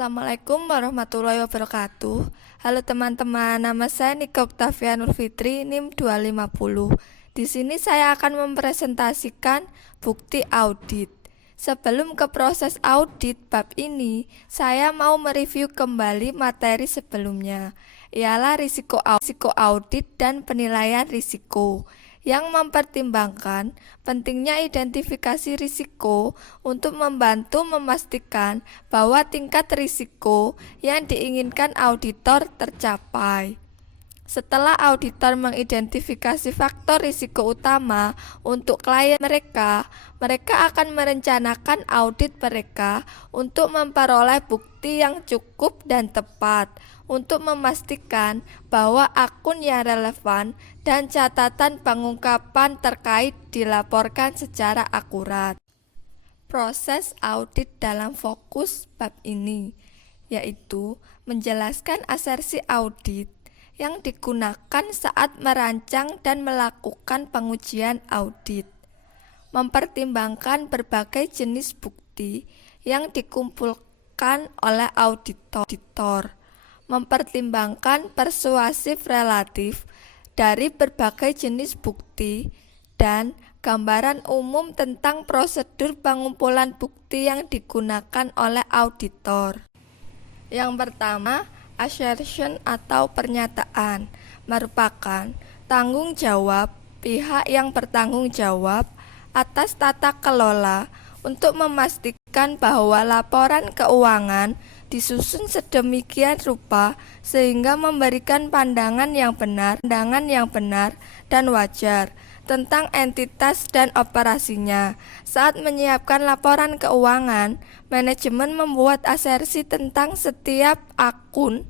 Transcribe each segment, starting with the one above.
Assalamualaikum warahmatullahi wabarakatuh. Halo teman-teman, nama saya Nika Oktavia Nurfitri, NIM 250. Di sini saya akan mempresentasikan bukti audit. Sebelum ke proses audit bab ini, saya mau mereview kembali materi sebelumnya, ialah risiko audit dan penilaian risiko, yang mempertimbangkan pentingnya identifikasi risiko untuk membantu memastikan bahwa tingkat risiko yang diinginkan auditor tercapai. Setelah auditor mengidentifikasi faktor risiko utama untuk klien mereka akan merencanakan audit mereka untuk memperoleh bukti yang cukup dan tepat untuk memastikan bahwa akun yang relevan dan catatan pengungkapan terkait dilaporkan secara akurat. Proses audit dalam fokus bab ini, yaitu menjelaskan asersi audit yang digunakan saat merancang dan melakukan pengujian audit, mempertimbangkan berbagai jenis bukti yang dikumpulkan oleh auditor, mempertimbangkan persuasif relatif dari berbagai jenis bukti, dan gambaran umum tentang prosedur pengumpulan bukti yang digunakan oleh auditor. Yang pertama, assertion atau pernyataan merupakan tanggung jawab pihak yang bertanggung jawab atas tata kelola untuk memastikan bahwa laporan keuangan disusun sedemikian rupa sehingga memberikan pandangan yang benar dan wajar tentang entitas dan operasinya. Saat menyiapkan laporan keuangan, manajemen membuat asersi tentang setiap akun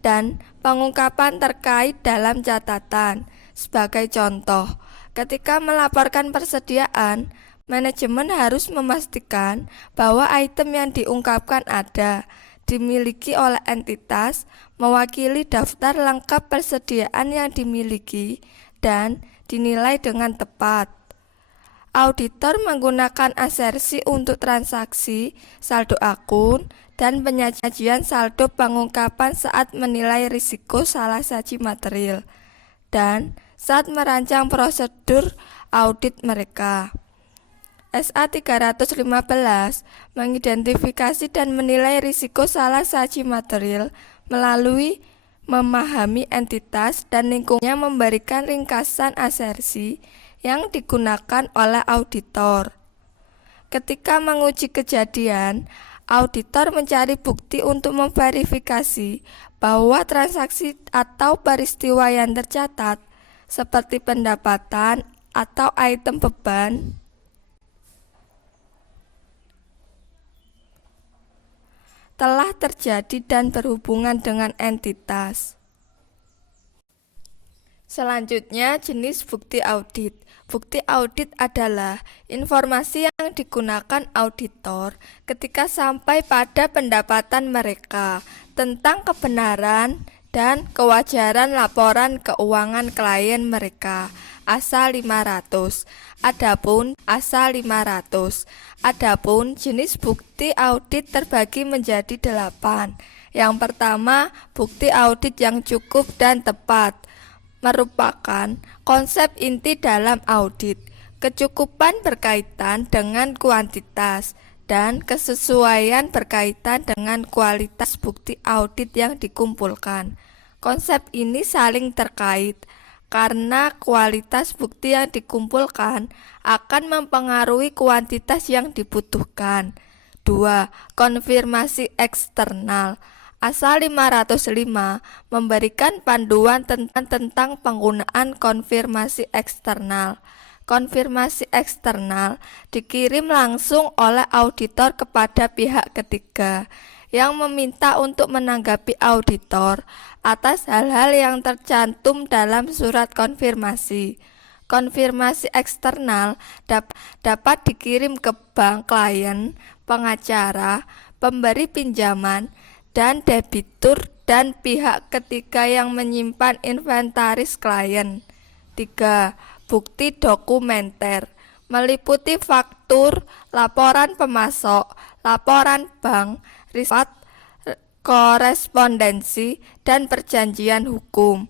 dan pengungkapan terkait dalam catatan. Sebagai contoh, ketika melaporkan persediaan, manajemen harus memastikan bahwa item yang diungkapkan ada, dimiliki oleh entitas, mewakili daftar lengkap persediaan yang dimiliki, dan dinilai dengan tepat. Auditor menggunakan asersi untuk transaksi, saldo akun, dan penyajian saldo pengungkapan saat menilai risiko salah saji material, dan saat merancang prosedur audit mereka. SA 315 mengidentifikasi dan menilai risiko salah saji material melalui memahami entitas dan lingkungannya, memberikan ringkasan asersi yang digunakan oleh auditor. Ketika menguji kejadian, auditor mencari bukti untuk memverifikasi bahwa transaksi atau peristiwa yang tercatat, seperti pendapatan atau item beban, telah terjadi dan berhubungan dengan entitas. Selanjutnya, jenis bukti audit. Bukti audit adalah informasi yang digunakan auditor ketika sampai pada pendapatan mereka tentang kebenaran dan kewajaran laporan keuangan klien mereka. Asal 500. Adapun jenis bukti audit terbagi menjadi 8. Yang pertama, bukti audit yang cukup dan tepat merupakan konsep inti dalam audit. Kecukupan berkaitan dengan kuantitas dan kesesuaian berkaitan dengan kualitas bukti audit yang dikumpulkan. Konsep ini saling terkait karena kualitas bukti yang dikumpulkan akan mempengaruhi kuantitas yang dibutuhkan. 2. Konfirmasi eksternal. Asal 505 memberikan panduan tentang penggunaan konfirmasi eksternal. Konfirmasi eksternal dikirim langsung oleh auditor kepada pihak ketiga yang meminta untuk menanggapi auditor atas hal-hal yang tercantum dalam surat konfirmasi. Konfirmasi eksternal dapat dikirim ke bank klien, pengacara, pemberi pinjaman, dan debitur dan pihak ketiga yang menyimpan inventaris klien. 3. Bukti dokumenter meliputi faktur, laporan pemasok, laporan bank, korespondensi, dan perjanjian hukum.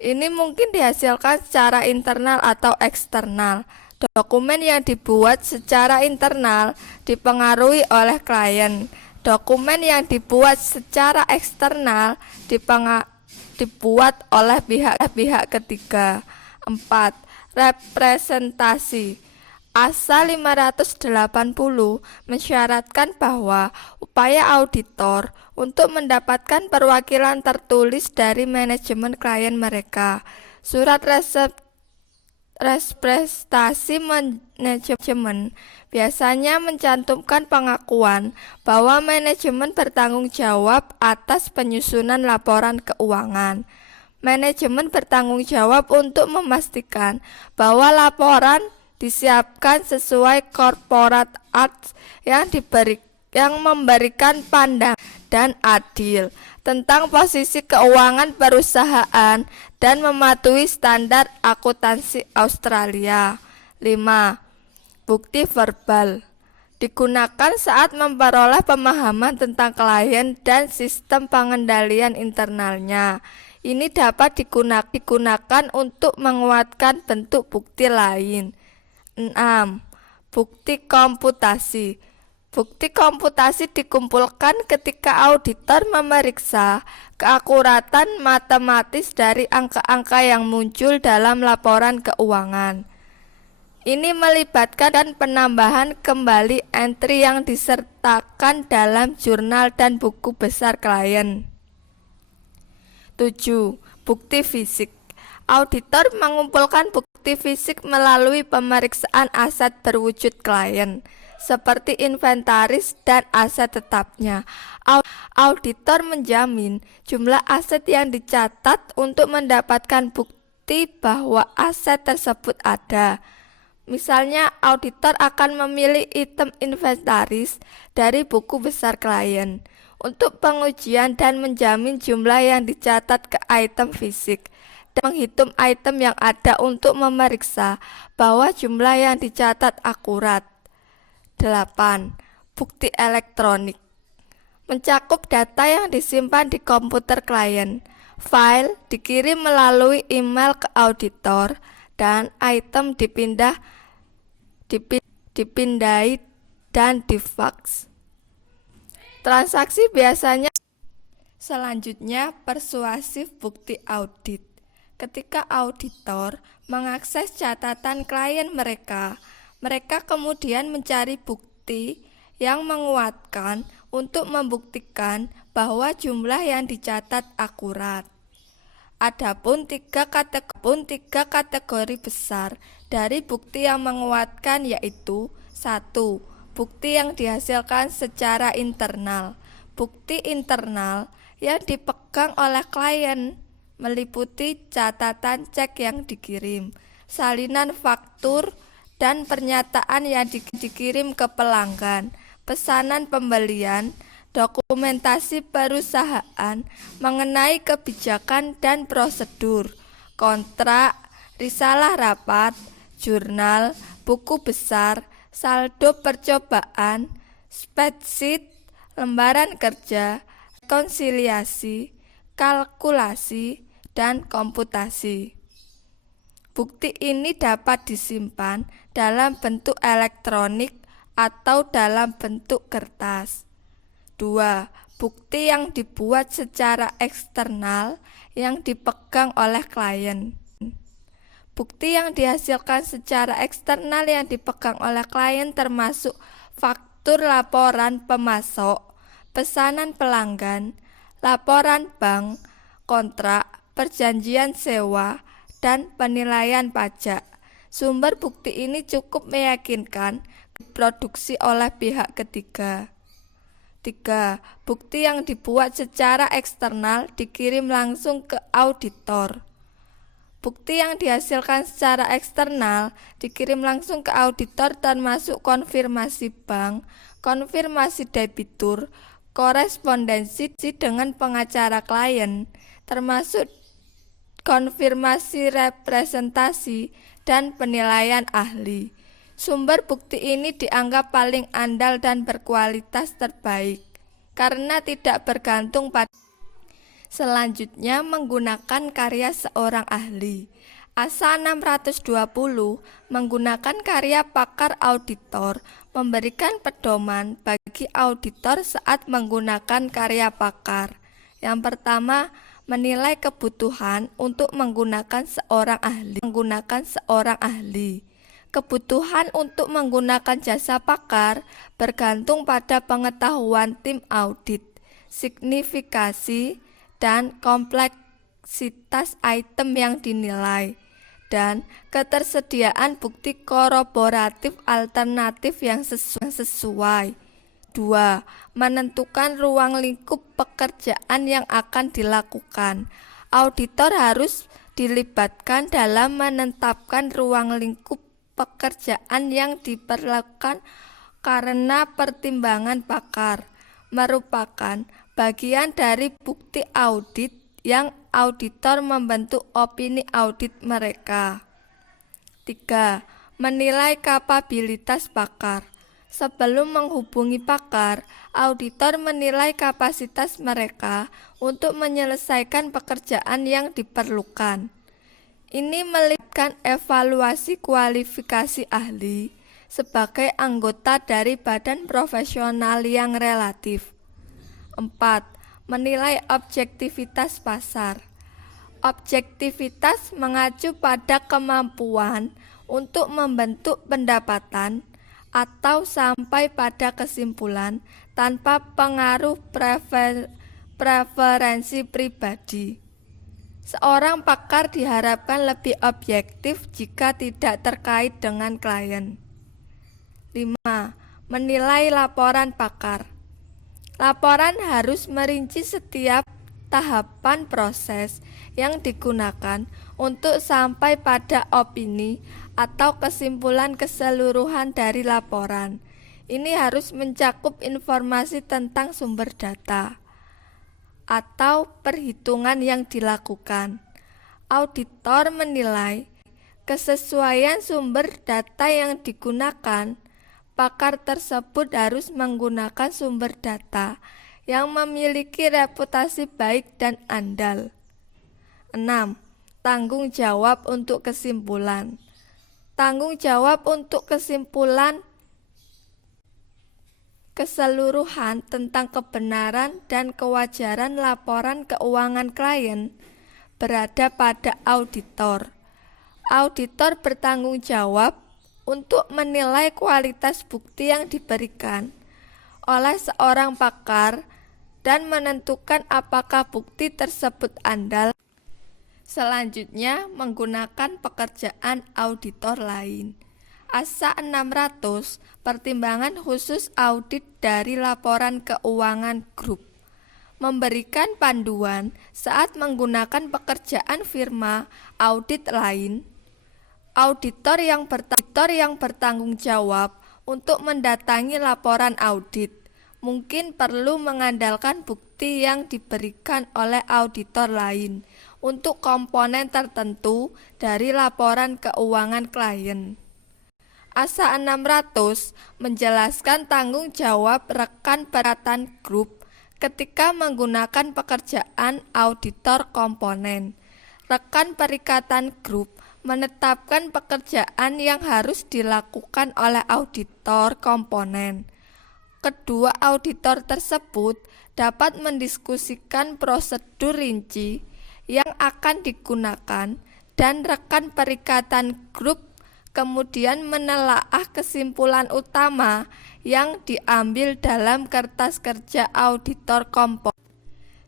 Ini mungkin dihasilkan secara internal atau eksternal. Dokumen yang dibuat secara internal dipengaruhi oleh klien. Dokumen yang dibuat secara eksternal dibuat oleh pihak ketiga. 4. Representasi. ASA 580 mensyaratkan bahwa upaya auditor untuk mendapatkan perwakilan tertulis dari manajemen klien mereka. Surat representasi manajemen biasanya mencantumkan pengakuan bahwa manajemen bertanggung jawab atas penyusunan laporan keuangan. Manajemen bertanggung jawab untuk memastikan bahwa laporan disiapkan sesuai corporate act yang memberikan pandangan dan adil tentang posisi keuangan perusahaan dan mematuhi standar akuntansi Australia. 5. Bukti verbal digunakan saat memperoleh pemahaman tentang klien dan sistem pengendalian internalnya. Ini dapat digunakan untuk menguatkan bentuk bukti lain. 6. Bukti komputasi. Bukti komputasi dikumpulkan ketika auditor memeriksa keakuratan matematis dari angka-angka yang muncul dalam laporan keuangan. Ini melibatkan penambahan kembali entry yang disertakan dalam jurnal dan buku besar klien. 7. Bukti fisik. Auditor mengumpulkan bukti fisik melalui pemeriksaan aset berwujud klien, seperti inventaris dan aset tetapnya. Auditor menjamin jumlah aset yang dicatat untuk mendapatkan bukti bahwa aset tersebut ada. Misalnya, auditor akan memilih item inventaris dari buku besar klien untuk pengujian dan menjamin jumlah yang dicatat ke item fisik, dan menghitung item yang ada untuk memeriksa bahwa jumlah yang dicatat akurat. 8. Bukti elektronik mencakup data yang disimpan di komputer klien. File dikirim melalui email ke auditor dan item dipindai dan difaks. Transaksi biasanya. Selanjutnya, persuasif bukti audit. Ketika auditor mengakses catatan klien mereka kemudian mencari bukti yang menguatkan untuk membuktikan bahwa jumlah yang dicatat akurat. Adapun tiga kategori besar dari bukti yang menguatkan yaitu 1. Bukti yang dihasilkan secara internal. Bukti internal yang dipegang oleh klien meliputi catatan cek yang dikirim, salinan faktur, dan pernyataan yang dikirim ke pelanggan, pesanan pembelian, dokumentasi perusahaan mengenai kebijakan dan prosedur, kontrak, risalah rapat, jurnal, buku besar, saldo percobaan, spreadsheet, lembaran kerja, rekonsiliasi, kalkulasi, dan komputasi. Bukti ini dapat disimpan dalam bentuk elektronik atau dalam bentuk kertas. 2. Bukti yang dibuat secara eksternal yang dipegang oleh klien. Bukti yang dihasilkan secara eksternal yang dipegang oleh klien termasuk faktur laporan pemasok, pesanan pelanggan, laporan bank, kontrak, perjanjian sewa, dan penilaian pajak. Sumber bukti ini cukup meyakinkan diproduksi oleh pihak ketiga. 3. Bukti yang dibuat secara eksternal dikirim langsung ke auditor. Bukti yang dihasilkan secara eksternal dikirim langsung ke auditor termasuk konfirmasi bank, konfirmasi debitur, korespondensi dengan pengacara klien, termasuk konfirmasi representasi dan penilaian ahli. Sumber bukti ini dianggap paling andal dan berkualitas terbaik karena tidak bergantung pada. Selanjutnya, menggunakan karya seorang ahli. ASA 620 menggunakan karya pakar auditor memberikan pedoman bagi auditor saat menggunakan karya pakar. Yang pertama, menilai kebutuhan untuk menggunakan seorang ahli. Kebutuhan untuk menggunakan jasa pakar bergantung pada pengetahuan tim audit, signifikasi, dan kompleksitas item yang dinilai, dan ketersediaan bukti koroboratif alternatif yang sesuai. 2. Menentukan ruang lingkup pekerjaan yang akan dilakukan. Auditor harus dilibatkan dalam menetapkan ruang lingkup pekerjaan yang diperlakukan karena pertimbangan pakar merupakan bagian dari bukti audit yang auditor membentuk opini audit mereka. 3. Menilai kapabilitas pakar. Sebelum menghubungi pakar, auditor menilai kapasitas mereka untuk menyelesaikan pekerjaan yang diperlukan. Ini melibatkan evaluasi kualifikasi ahli sebagai anggota dari badan profesional yang relatif. 4. Menilai objektivitas pasar. Objektivitas mengacu pada kemampuan untuk membentuk pendapatan atau sampai pada kesimpulan tanpa pengaruh preferensi pribadi. Seorang pakar diharapkan lebih objektif jika tidak terkait dengan klien. 5. Menilai laporan pakar. Laporan harus merinci setiap tahapan proses yang digunakan untuk sampai pada opini atau kesimpulan keseluruhan dari laporan. Ini harus mencakup informasi tentang sumber data atau perhitungan yang dilakukan. Auditor menilai kesesuaian sumber data yang digunakan. Pakar tersebut harus menggunakan sumber data yang memiliki reputasi baik dan andal. 6. Tanggung jawab untuk kesimpulan. Tanggung jawab untuk kesimpulan keseluruhan tentang kebenaran dan kewajaran laporan keuangan klien berada pada auditor. Auditor bertanggung jawab untuk menilai kualitas bukti yang diberikan oleh seorang pakar dan menentukan apakah bukti tersebut andal. Selanjutnya, menggunakan pekerjaan auditor lain. ASA 600 pertimbangan khusus audit dari laporan keuangan grup. Memberikan panduan saat menggunakan pekerjaan firma audit lain. Auditor yang bertanggung jawab untuk mendatangi laporan audit mungkin perlu mengandalkan bukti yang diberikan oleh auditor lain untuk komponen tertentu dari laporan keuangan klien. ASA 600 menjelaskan tanggung jawab rekan peratan grup ketika menggunakan pekerjaan auditor komponen. Rekan perikatan grup menetapkan pekerjaan yang harus dilakukan oleh auditor komponen. Kedua auditor tersebut dapat mendiskusikan prosedur rinci yang akan digunakan dan rekan perikatan grup kemudian menelaah kesimpulan utama yang diambil dalam kertas kerja auditor komponen.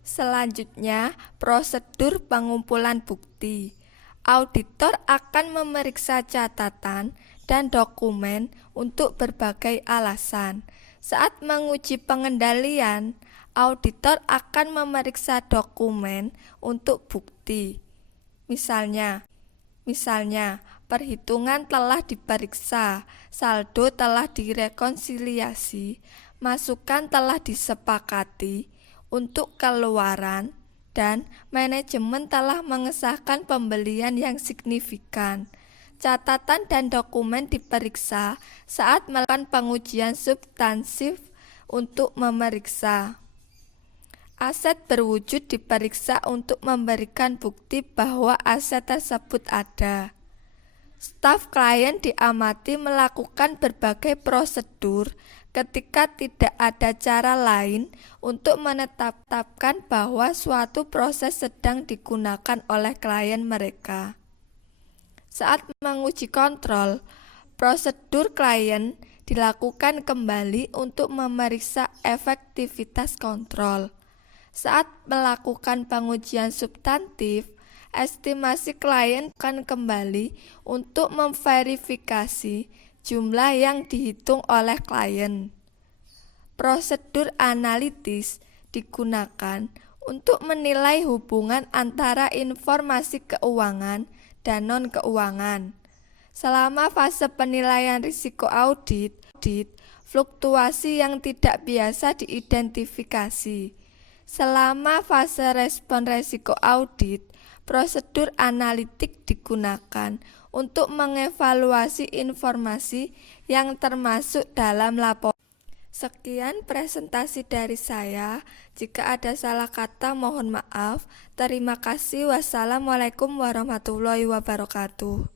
Selanjutnya, prosedur pengumpulan bukti. Auditor akan memeriksa catatan dan dokumen untuk berbagai alasan. Saat menguji pengendalian, auditor akan memeriksa dokumen untuk bukti. Misalnya, perhitungan telah diperiksa, saldo telah direkonsiliasi, masukan telah disepakati untuk keluaran, dan manajemen telah mengesahkan pembelian yang signifikan. Catatan dan dokumen diperiksa saat melakukan pengujian substansif untuk memeriksa. Aset berwujud diperiksa untuk memberikan bukti bahwa aset tersebut ada. Staf klien diamati melakukan berbagai prosedur ketika tidak ada cara lain untuk menetapkan bahwa suatu proses sedang digunakan oleh klien mereka. Saat menguji kontrol, prosedur klien dilakukan kembali untuk memeriksa efektivitas kontrol. Saat melakukan pengujian substantif, estimasi klien akan kembali untuk memverifikasi jumlah yang dihitung oleh klien. Prosedur analitis digunakan untuk menilai hubungan antara informasi keuangan dan non-keuangan. Selama fase penilaian risiko audit, fluktuasi yang tidak biasa diidentifikasi. Selama fase respon risiko audit, prosedur analitik digunakan untuk mengevaluasi informasi yang termasuk dalam laporan. Sekian presentasi dari saya. Jika ada salah kata mohon maaf. Terima kasih. Wassalamualaikum warahmatullahi wabarakatuh.